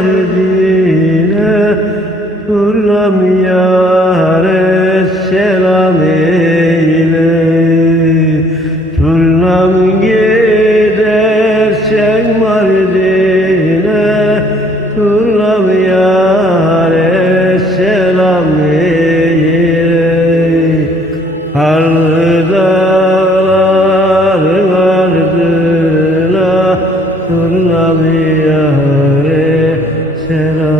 şahidine Turlam yâre selam eyle. Turlam gidersen Mardin'e Turlam yâre selam eyle. Karlı dağların ardına Turlam yâre I'm not tera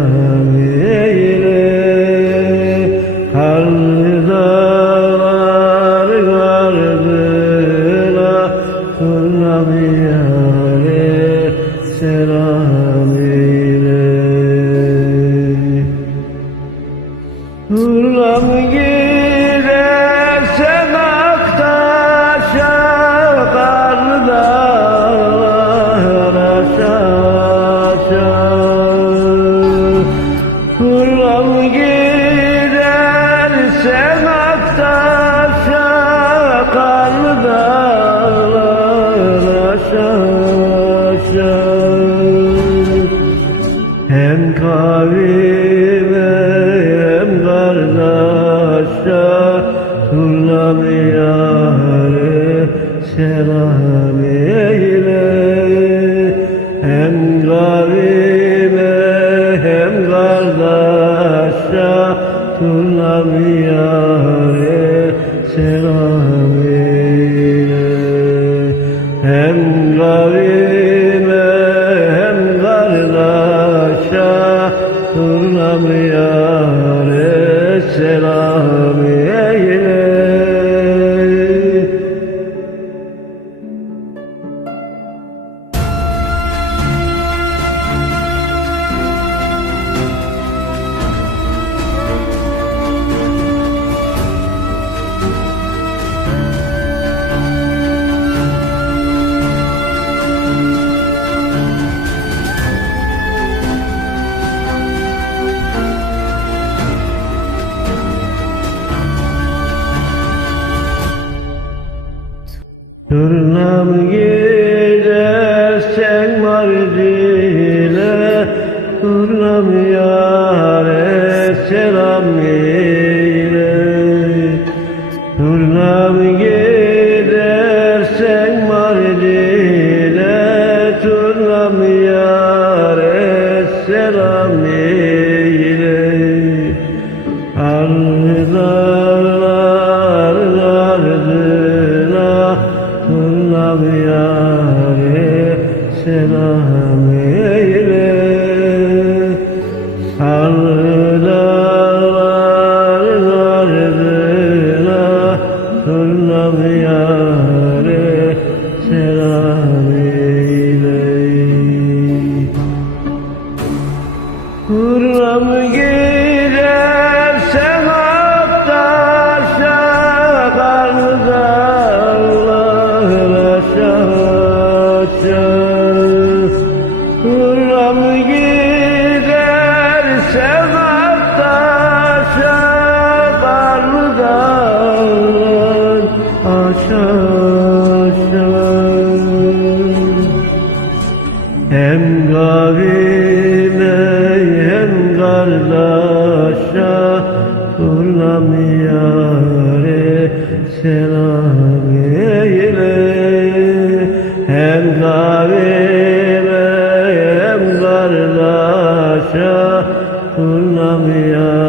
রে Amen. love you. Sera. şaşar Hem gavime hem kardeşa Turlam yâre selam eyle Hem gavime hem kardeşa Turlam yâre